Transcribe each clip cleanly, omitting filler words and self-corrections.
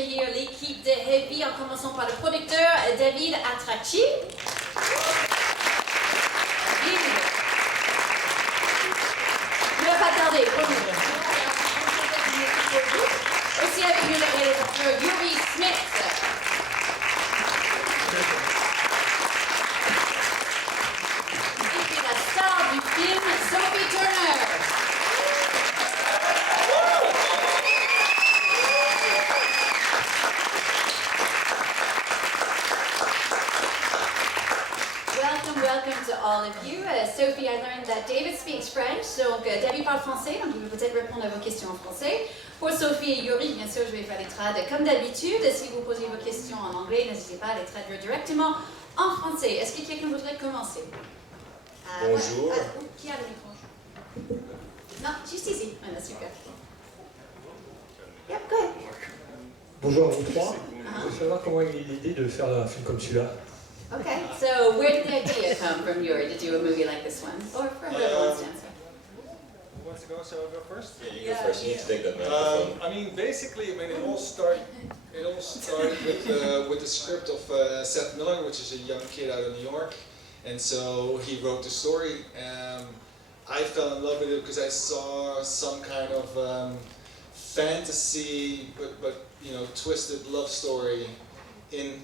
accueillir l'équipe de Heavy en commençant par le producteur David Atracchi. Ne va pas tarder, bonjour. Aussi avec nous le réalisateur Yuri Smith. Et puis la star du film, Sophie Turner. Welcome to all of you. Sophie, I learned that David speaks French, donc David parle français, donc il va peut-être répondre à vos questions en français. Pour Sophie et Yuri, bien sûr, je vais faire les trad comme d'habitude. Si vous posez vos questions en anglais, n'hésitez pas à les traduire directement en français. Est-ce que quelqu'un voudrait commencer? Bonjour. Qui a le micro? Non, juste ici. Voilà, super. Yep, go ahead. Bonjour à vous trois. Je veux savoir comment il y a eu l'idée de faire un film comme celui-là. Okay, so where did the idea come from, Yuri, to do a movie like this one? Or for whoever wants to answer? Who wants to go? Shall I go first? Yeah, you go first. You need to take that microphone. I mean, basically, it all started with the script of Seth Miller, which is a young kid out of New York, and so he wrote the story. I fell in love with it because I saw some kind of fantasy, but you know, twisted love story in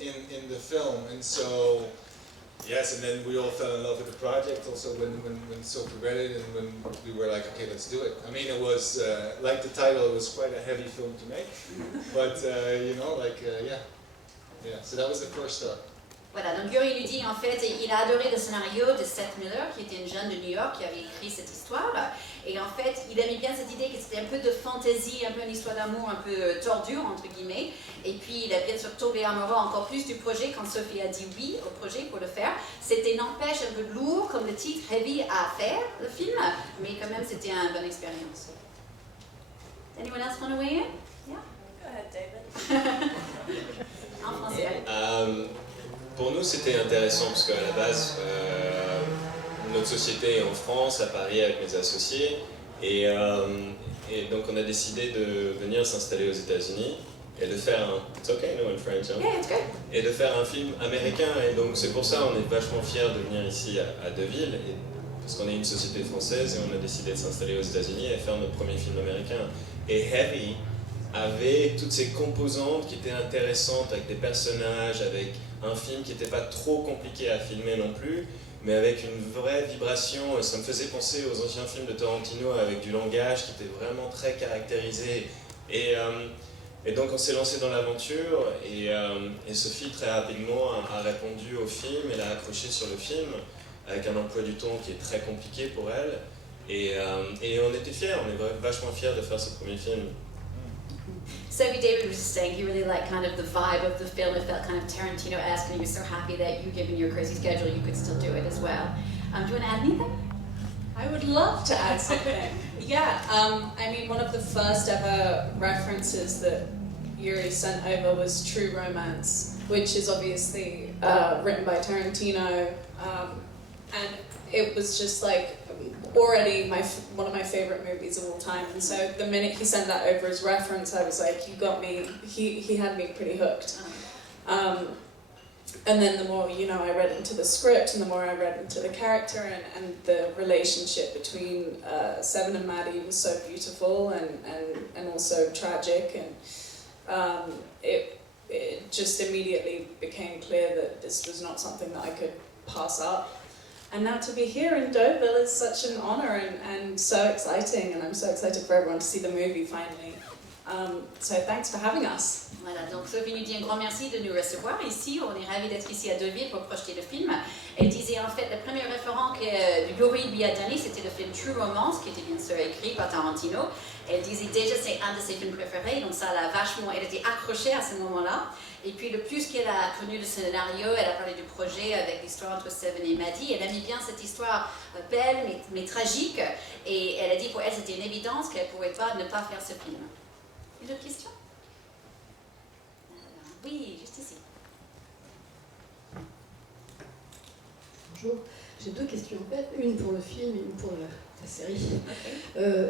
the film, and so yes, and then we all fell in love with the project also when Sophie read it, and when we were like, okay, let's do it. I mean, it was like the title, it was quite a heavy film to make, but you know, like yeah, so that was the first start. Voilà, donc Yuri lui dit en fait, il a adoré le scénario de Seth Miller, qui était une jeune de New York qui avait écrit cette histoire. Et en fait, il aimait bien cette idée que c'était un peu de fantaisie, un peu une histoire d'amour un peu tordue, entre guillemets. Et puis, il a bien sûr tombé amoureux encore plus du projet quand Sophie a dit oui au projet pour le faire. C'était, n'empêche, un peu lourd comme le titre, heavy à faire, le film, mais quand même, c'était une bonne expérience. Anyone else want to weigh in? Yeah? Go ahead, David. En français. Pour nous, c'était intéressant parce qu'à la base, notre société est en France, à Paris, avec mes associés. Et donc, on a décidé de venir s'installer aux États-Unis et de faire un... It's okay, no in French. Hein? Yeah, it's good. Et de faire un film américain. Et donc, c'est pour ça qu'on est vachement fiers de venir ici à Deauville. Parce qu'on est une société française et on a décidé de s'installer aux États-Unis et faire notre premier film américain. Et Heavy avait toutes ces composantes qui étaient intéressantes, avec des personnages, avec un film qui n'était pas trop compliqué à filmer non plus, mais avec une vraie vibration. Ça me faisait penser aux anciens films de Tarantino avec du langage qui était vraiment très caractérisé. Et donc on s'est lancé dans l'aventure et Sophie très rapidement a répondu au film, elle a accroché sur le film avec un emploi du temps qui est très compliqué pour elle. Et on était fiers, on est vachement fiers de faire ce premier film. Sophie, David was just saying he really liked kind of the vibe of the film. It felt kind of Tarantino-esque, and he was so happy that you, given your crazy schedule, you could still do it as well. Do you want to add anything? I would love to add something. Yeah, I mean, one of the first ever references that Yuri sent over was True Romance, which is obviously written by Tarantino, and it was just like already one of my favorite movies of all time. And so the minute he sent that over as reference, I was like, you got me. He had me pretty hooked. And then the more, you know, I read into the script and the more I read into the character and the relationship between Seven and Maddie was so beautiful and also tragic, and it just immediately became clear that this was not something that I could pass up. And now to be here in Deauville is such an honor and so exciting, and I'm so excited for everyone to see the movie finally. So thanks for having us. Voilà, donc Sophie nous dit un grand merci de nous recevoir ici. On est ravis d'être ici à Deauville pour projeter le film. Elle disait en fait, le premier référent que Yuri lui a donné, c'était le film True Romance, qui était bien sûr écrit par Tarantino. Elle disait déjà c'est un de ses films préférés, donc ça l'a vachement, elle était accrochée à ce moment-là. Et puis le plus qu'elle a connu le scénario, elle a parlé du projet avec l'histoire entre Seven et Maddie. Elle aimait bien cette histoire belle mais tragique. Et elle a dit pour elle c'était une évidence qu'elle ne pouvait pas ne pas faire ce film. Une autre question? Oui, juste ici. Bonjour, j'ai deux questions en fait, une pour le film et une pour la la série.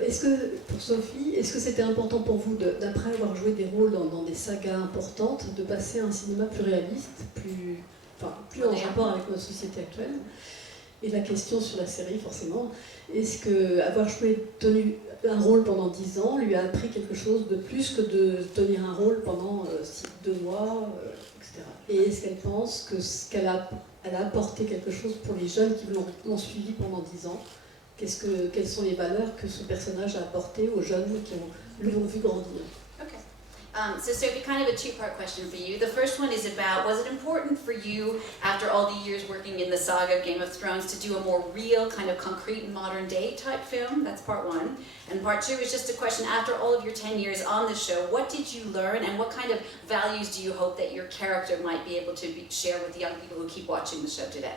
Est-ce que, pour Sophie, est-ce que c'était important pour vous, d'après avoir joué des rôles dans des sagas importantes, de passer à un cinéma plus réaliste, plus en rapport avec notre société actuelle? Et la question sur la série, forcément, est-ce que avoir tenu un rôle pendant 10 ans lui a appris quelque chose de plus que de tenir un rôle pendant 2 mois, etc. Et est-ce qu'elle pense qu'elle a apporté quelque chose pour les jeunes qui l'ont suivi pendant 10 ans? Quelles sont les valeurs que ce personnage a apportées aux jeunes qui l'ont vu grandir? Okay. So Sophie, kind of a two-part question for you. The first one is about, was it important for you, after all the years working in the saga of Game of Thrones, to do a more real, kind of concrete, modern-day type film? That's part one. And part two is just a question, after all of your 10 years on the show, what did you learn and what kind of values do you hope that your character might be able to share with the young people who keep watching the show today?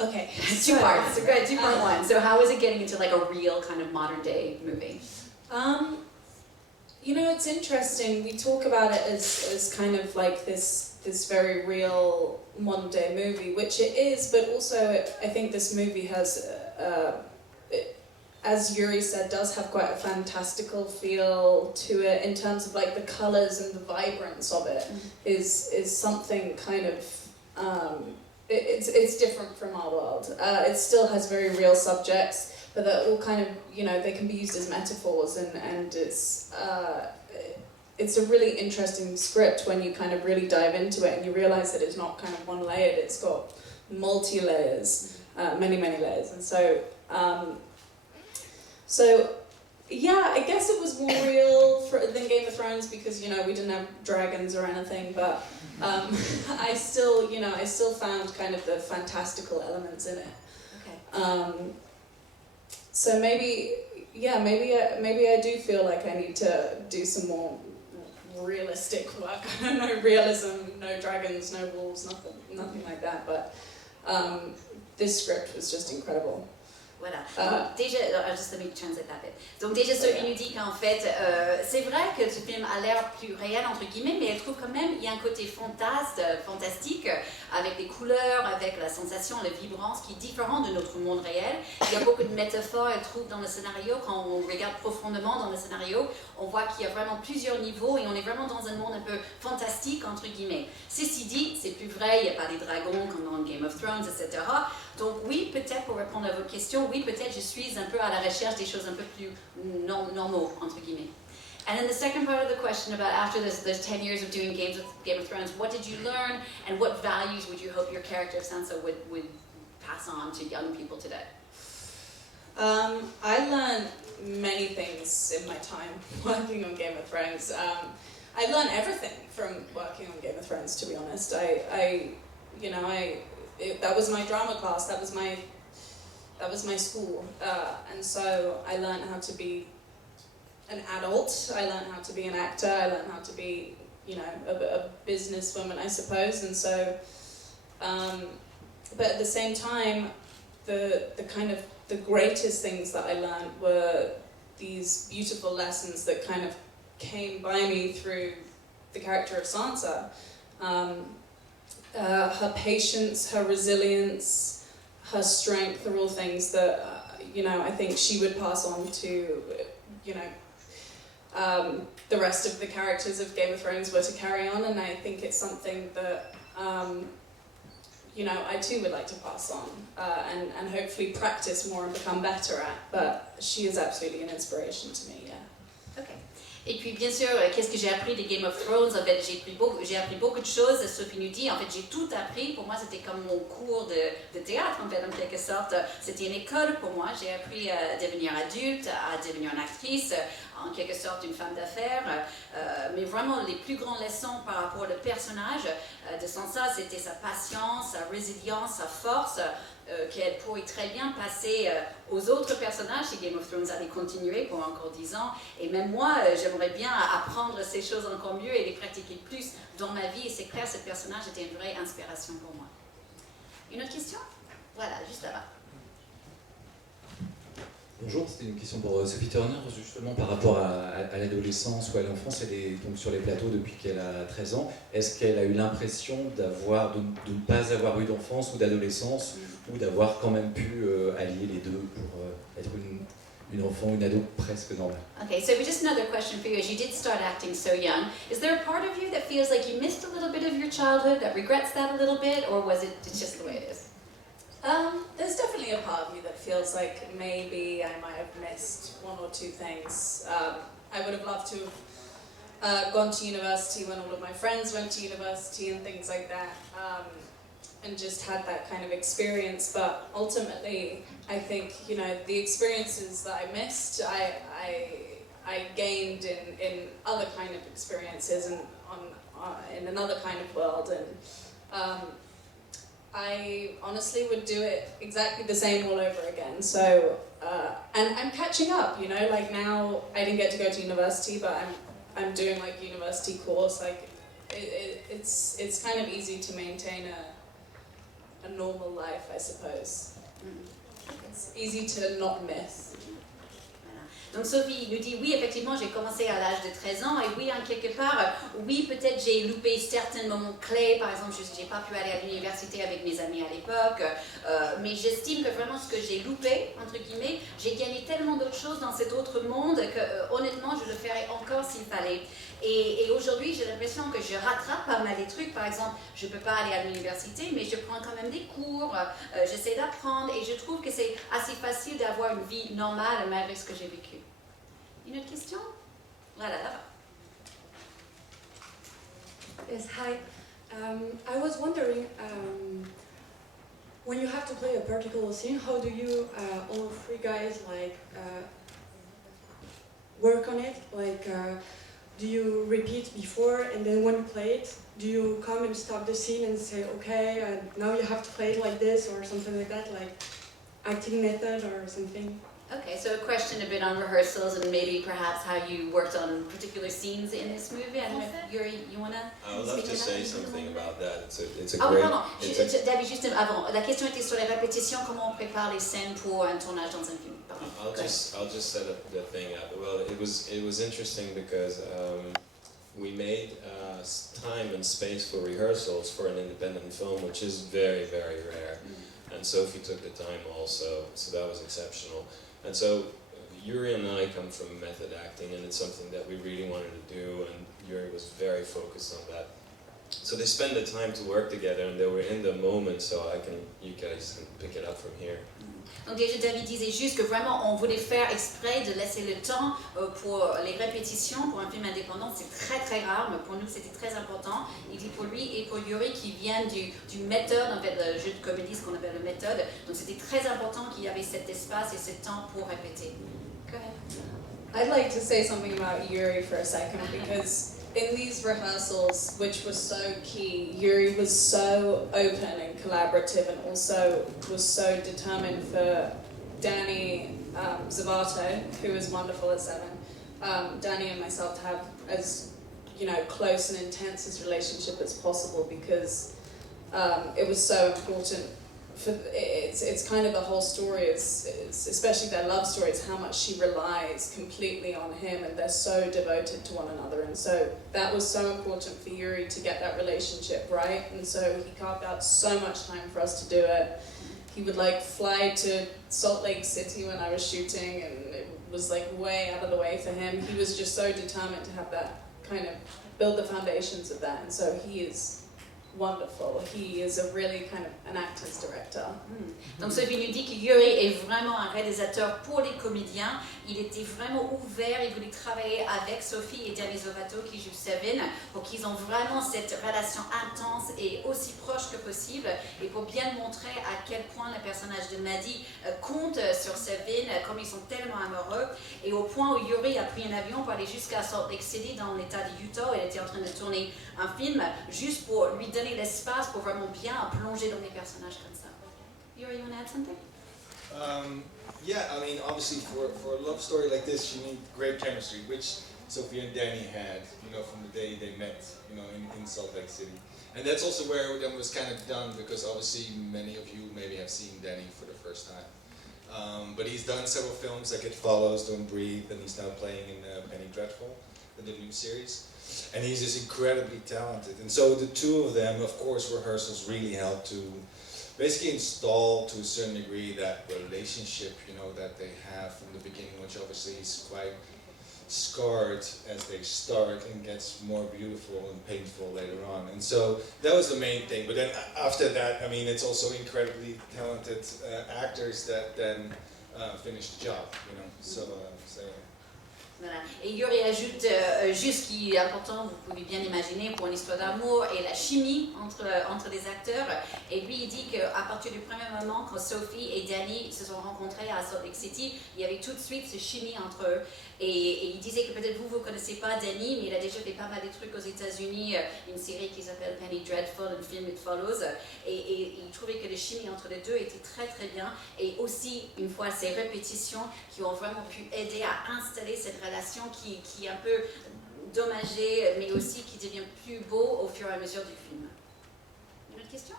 Okay. Two parts. Good, two-part one. So how is it getting into like a real kind of modern-day movie? You know, it's interesting. We talk about it as kind of like this very real modern day movie, which it is, but also I think this movie has, as Yuri said, does have quite a fantastical feel to it in terms of like the colours and the vibrance of it is something kind of, it's different from our world. It still has very real subjects, but they're all kind of, you know, they can be used as metaphors, and it's a really interesting script when you kind of really dive into it and you realise that it's not kind of one-layered, it's got multi-layers, many layers, and so yeah, I guess it was more real than Game of Thrones because, you know, we didn't have dragons or anything, but I still found kind of the fantastical elements in it. Okay. So maybe I do feel like I need to do some more realistic work. No realism, no dragons, no wolves, nothing like that. But this script was just incredible. Voilà. Donc déjà, just let me translate that bit. Donc déjà, Sophie nous dit qu'en fait, c'est vrai que ce film a l'air plus réel entre guillemets, mais elle trouve quand même il y a un côté fantastique, avec les couleurs, avec la sensation, la vibrance qui est différent de notre monde réel. Il y a beaucoup de métaphores, elle trouve dans le scénario. Quand on regarde profondément dans le scénario, on voit qu'il y a vraiment plusieurs niveaux et on est vraiment dans un monde un peu fantastique entre guillemets. Ceci dit, c'est plus vrai, il n'y a pas des dragons comme dans Game of Thrones, etc. Donc oui, peut-être pour répondre à votre question, oui, peut-être je suis un peu à la recherche des choses un peu plus normaux, entre guillemets. And then the second part of the question about after those 10 years of doing Game of Thrones, what did you learn and what values would you hope your character of Sansa would pass on to young people today? I learned many things in my time working on Game of Thrones. I learned everything from working on Game of Thrones, to be honest. That was my drama class, that was my school, and so I learned how to be an adult, I learned how to be an actor, I learned how to be, you know, a businesswoman, I suppose, and so, but at the same time, the greatest things that I learned were these beautiful lessons that kind of came by me through the character of Sansa. Her patience, her resilience, her strength are all things that, I think she would pass on to, the rest of the characters of Game of Thrones were to carry on, and I think it's something that, I too would like to pass on and hopefully practice more and become better at, but she is absolutely an inspiration to me, yeah. Okay. Et puis bien sûr, qu'est-ce que j'ai appris de Game of Thrones? En fait, j'ai appris beaucoup de choses. Sophie nous dit, en fait, j'ai tout appris. Pour moi, c'était comme mon cours de théâtre, en fait, en quelque sorte. C'était une école pour moi. J'ai appris à devenir adulte, à devenir une actrice, en quelque sorte une femme d'affaires. Mais vraiment, les plus grandes leçons par rapport au personnage de Sansa, c'était sa patience, sa résilience, sa force. Qu'elle pourrait très bien passer aux autres personnages si Game of Thrones allait continuer pour encore 10 ans. Et même moi, j'aimerais bien apprendre ces choses encore mieux et les pratiquer plus dans ma vie. Et c'est clair, ce personnage était une vraie inspiration pour moi. Une autre question? Voilà, juste là-bas. Bonjour, c'était une question pour Sophie Turner, justement par rapport à l'adolescence ou à l'enfance. Elle est donc sur les plateaux depuis qu'elle a 13 ans. Est-ce qu'elle a eu l'impression de ne pas avoir eu d'enfance ou d'adolescence, ou d'avoir quand même pu allier les deux pour être une enfant, une ado presque normale? Okay, so just another question for you. As you did start acting so young, is there a part of you that feels like you missed a little bit of your childhood, that regrets that a little bit, or was it's just the way it is? There's definitely a part of me that feels like maybe I might have missed one or two things. I would have loved to have gone to university when all of my friends went to university and things like that, and just had that kind of experience. But ultimately, I think, you know, the experiences that I missed, I gained in other kind of experiences and in another kind of world. And I honestly would do it exactly the same all over again. So, and I'm catching up, you know, like now I didn't get to go to university, but I'm doing like university course. Like it's kind of easy to maintain a normal life, I suppose. It's easy to not miss. Donc Sophie nous dit, oui, effectivement, j'ai commencé à l'âge de 13 ans, et oui, en quelque part, oui, peut-être j'ai loupé certains moments clés, par exemple, je n'ai pas pu aller à l'université avec mes amis à l'époque, mais j'estime que vraiment ce que j'ai loupé, entre guillemets, j'ai gagné tellement d'autres choses dans cet autre monde que, honnêtement, je le ferais encore s'il fallait. Et aujourd'hui, j'ai l'impression que je rattrape pas mal des trucs. Par exemple, je ne peux pas aller à l'université, mais je prends quand même des cours, j'essaie d'apprendre, et je trouve que c'est assez facile d'avoir une vie normale malgré ce que j'ai vécu. Une autre question? Voilà, là-bas. Yes, hi. I was wondering, when you have to play a particular scene, how do you, all three guys, like, work on it? Like, do you repeat before, and then when you play it, do you come and stop the scene and say, okay, now you have to play it like this, or something like that, like acting method or something? Okay, so a question a bit on rehearsals and maybe perhaps how you worked on particular scenes in this movie. I don't know if Yuri, you want to I would love to say something about that. It's a Ah oui, great... pardon, David, juste avant, la question était sur les répétitions, comment on prépare les scènes pour un tournage dans un film. Pardon. I'll just set up the thing up. Well, it was interesting because we made time and space for rehearsals for an independent film, which is very, very rare. And Sophie took the time also, so that was exceptional. And so Yuri and I come from method acting, and it's something that we really wanted to do, and Yuri was very focused on that. So they spend the time to work together, and they were in the moment, so you guys can pick it up from here. Donc déjà David disait juste que vraiment on voulait faire exprès de laisser le temps pour les répétitions pour un film indépendant. C'est très très rare, mais pour nous c'était très important. Il dit pour lui et pour Yuri qui viennent du méthode, en fait le jeu de comédie, ce qu'on appelle le méthode. Donc c'était très important qu'il y avait cet espace et ce temps pour répéter. Go ahead. I'd like to say something about Yuri for a second, because in these rehearsals, which was so key, Yuri was so open and collaborative, and also was so determined for Danny Zavato, who is wonderful at Seven, Danny and myself to have as, you know, close and intense as relationship as possible, because it was so important. It's kind of the whole story, it's especially their love story, is how much she relies completely on him, and they're so devoted to one another, and so that was so important for Yuri to get that relationship right, and so he carved out so much time for us to do it. He would like fly to Salt Lake City when I was shooting, and it was like way out of the way for him. He was just so determined to have that kind of build the foundations of that, and so he is wonderful. He is a really kind of an actor's director. Donc Sophie nous dit que Yuri est vraiment un réalisateur pour les comédiens. Il était vraiment ouvert, il voulait travailler avec Sophie et Danny Zovato qui joue Seven pour qu'ils ont vraiment cette relation intense et aussi proche que possible, et pour bien montrer à quel point le personnage de Maddie compte sur Seven, comme ils sont tellement amoureux, et au point où Yuri a pris un avion pour aller jusqu'à Salt Lake City dans l'état de Utah. Elle était en train de tourner un film juste pour lui donner l'espace pour vraiment bien plonger dans les personnages comme ça. Yuri, you want to add something? Yeah, I mean, obviously for a love story like this, you need great chemistry, which Sophie and Danny had, you know, from the day they met, you know, in Salt Lake City. And that's also where it was kind of done, because obviously many of you maybe have seen Danny for the first time. But he's done several films like It Follows, Don't Breathe, and he's now playing in Penny Dreadful, the new series. And he's just incredibly talented. And so the two of them, of course, rehearsals really help to basically install to a certain degree that relationship, you know, that they have from the beginning, which obviously is quite scarred as they start and gets more beautiful and painful later on. And so that was the main thing. But then after that, I mean, it's also incredibly talented actors that then finish the job, you know. So Voilà. Et Yuri ajoute juste ce qui est important, vous pouvez bien imaginer, pour une histoire d'amour et la chimie entre les acteurs. Et lui, il dit qu'à partir du premier moment, quand Sophie et Danny se sont rencontrés à Salt Lake City, il y avait tout de suite cette chimie entre eux. Et il disait que peut-être vous ne connaissez pas Danny, mais il a déjà fait pas mal de trucs aux États-Unis, une série qui s'appelle Penny Dreadful, un film It Follows. Et il trouvait que la chimie entre les deux était très très bien. Et aussi, une fois, ces répétitions qui ont vraiment pu aider à installer cette relation qui est un peu dommagée, mais aussi qui devient plus beau au fur et à mesure du film. Une autre question?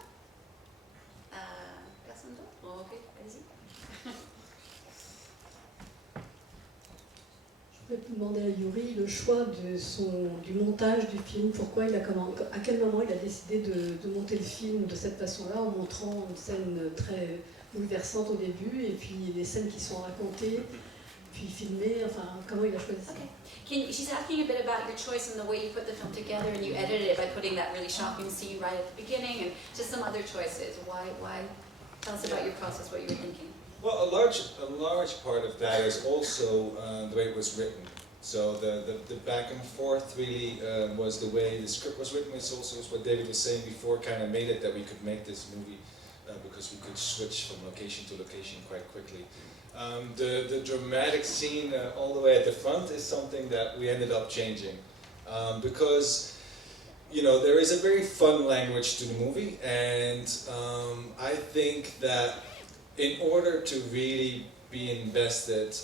Personne d'autre? Oh, ok, allez-y. Je voulais demander à Yuri le choix du montage du film. Pourquoi à quel moment il a décidé de monter le film de cette façon-là, en montrant une scène très bouleversante au début, et puis les scènes qui sont racontées, puis filmées. Enfin, comment il a choisi ça? Okay. She's asking a bit about your choice and the way you put the film together, and you edited it by putting that really shocking scene right at the beginning, and just some other choices. Why? Tell us about your process, what you were thinking. well, a large part of that is also the way it was written. So the back and forth really was the way the script was written. It's also what David was saying before, kind of made it that we could make this movie because we could switch from location to location quite quickly. The dramatic scene all the way at the front is something that we ended up changing because, you know, there is a very fun language to the movie, and I think that in order to really be invested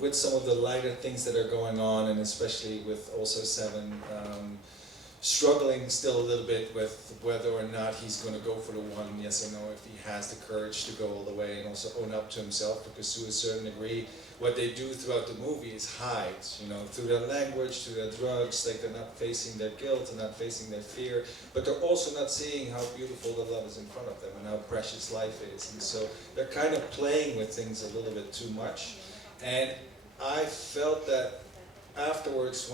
with some of the lighter things that are going on, and especially with also Seven struggling still a little bit with whether or not he's going to go for the one, yes or no, if he has the courage to go all the way and also own up to himself, because to a certain degree what they do throughout the movie is hide, you know, through their language, through their drugs, like they're not facing their guilt and not facing their fear, but they're also not seeing how beautiful the love is in front of them and how precious life is. And so they're kind of playing with things a little bit too much. And I felt that afterwards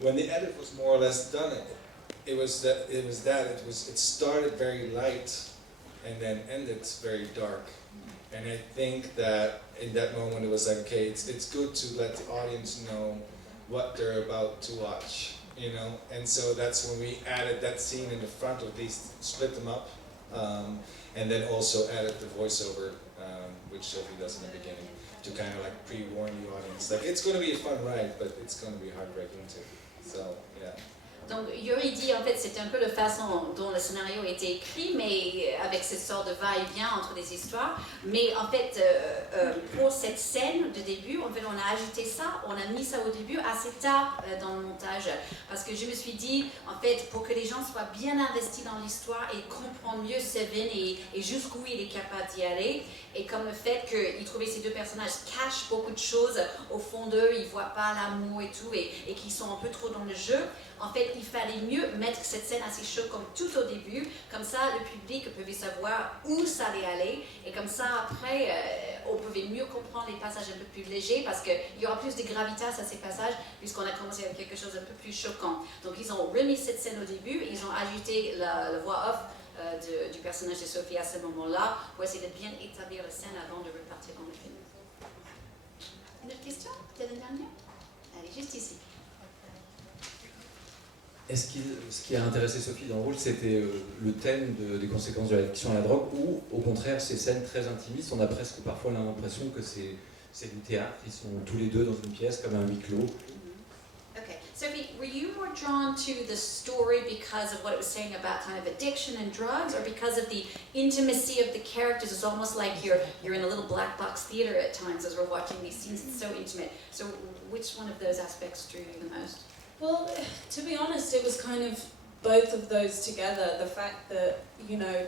when the edit was more or less done, it started very light and then ended very dark. And I think that in that moment it was like, okay, it's good to let the audience know what they're about to watch, you know. And so that's when we added that scene in the front, or at least split them up, and then also added the voiceover, which Sophie does in the beginning, to kind of like pre-warn the audience, like it's going to be a fun ride, but it's going to be heartbreaking too. So yeah. Donc Yuri dit en fait c'était un peu la façon dont le scénario était écrit, mais avec cette sorte de va-et-vient entre les histoires. Mais en fait pour cette scène de début, en fait on a ajouté ça, on a mis ça au début assez tard dans le montage, parce que je me suis dit en fait pour que les gens soient bien investis dans l'histoire et comprennent mieux Seven et jusqu'où il est capable d'y aller, et comme le fait qu'ils trouvaient ces deux personnages cachent beaucoup de choses au fond d'eux, ils voient pas l'amour et tout, et qu'ils sont un peu trop dans le jeu. En fait, il fallait mieux mettre cette scène assez choquante tout au début, comme ça le public pouvait savoir où ça allait aller, et comme ça après on pouvait mieux comprendre les passages un peu plus légers, parce qu'il y aura plus de gravitas à ces passages puisqu'on a commencé avec quelque chose d'un peu plus choquant. Donc ils ont remis cette scène au début, ils ont ajouté la voix off du personnage de Sophie à ce moment-là pour essayer de bien établir la scène avant de repartir dans le film. Une autre question? Peut-être une dernière? Allez, juste ici. Est-ce que ce qui a intéressé Sophie dans le rôle, c'était le thème des conséquences de l'addiction à la drogue, ou au contraire ces scènes très intimistes, on a presque parfois l'impression que c'est du théâtre, ils sont tous les deux dans une pièce comme un huis clos. Okay, Sophie, were you more drawn to the story because of what it was saying about kind of addiction and drugs, or because of the intimacy of the characters? It's almost like you're in a little black box theater at times as we're watching these scenes. It's so intimate. So which one of those aspects drew you the most? Well, to be honest, it was kind of both of those together. The fact that, you know,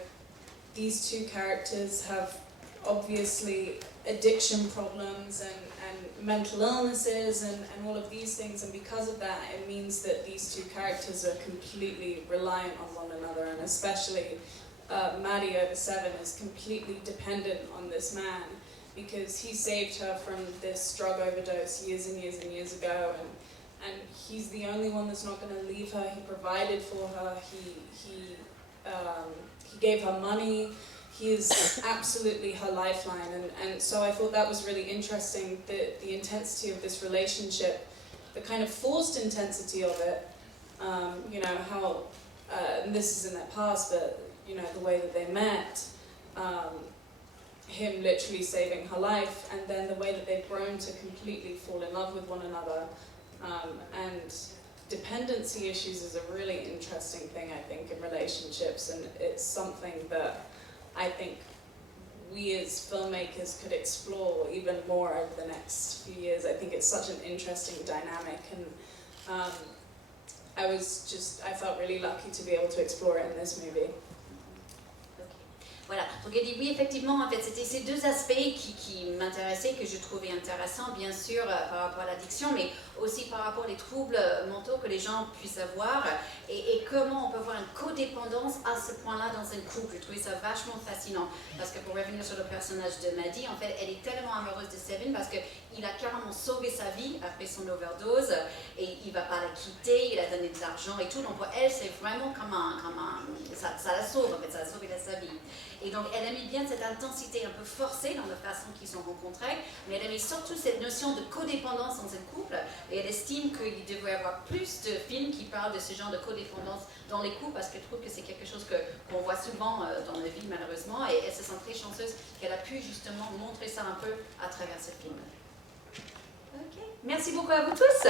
these two characters have obviously addiction problems and mental illnesses and all of these things, and because of that it means that these two characters are completely reliant on one another, and especially Maddie over 7 is completely dependent on this man because he saved her from this drug overdose years and years and years ago, and he's the only one that's not going to leave her. He provided for her, he gave her money. He is absolutely her lifeline, and so I thought that was really interesting, the intensity of this relationship, the kind of forced intensity of it, you know, how, and this is in their past, but, you know, the way that they met, him literally saving her life, and then the way that they've grown to completely fall in love with one another, and dependency issues is a really interesting thing, I think, in relationships, and it's something that I think we as filmmakers could explore even more over the next few years. I think it's such an interesting dynamic, and I felt really lucky to be able to explore it in this movie. Voilà, donc elle dit oui, effectivement, en fait, c'était ces deux aspects qui m'intéressaient, que je trouvais intéressants, bien sûr, par rapport à l'addiction, mais aussi par rapport aux troubles mentaux que les gens puissent avoir, et comment on peut voir une codépendance à ce point-là dans un couple. Je trouvais ça vachement fascinant, parce que pour revenir sur le personnage de Maddie, en fait, elle est tellement amoureuse de Seven, parce qu'il a carrément sauvé sa vie après son overdose, et il ne va pas la quitter, il a donné de l'argent et tout, donc pour elle, c'est vraiment comme un ça la sauve, en fait, ça a sauvé sa vie. Et donc elle a mis bien cette intensité un peu forcée dans la façon qu'ils sont rencontrés, mais elle a mis surtout cette notion de codépendance dans un couple, et elle estime qu'il devrait y avoir plus de films qui parlent de ce genre de codépendance dans les couples, parce qu'elle trouve que c'est quelque chose qu'on voit souvent dans la vie malheureusement, et elle se sent très chanceuse qu'elle a pu justement montrer ça un peu à travers ce film. Ok, merci beaucoup à vous tous.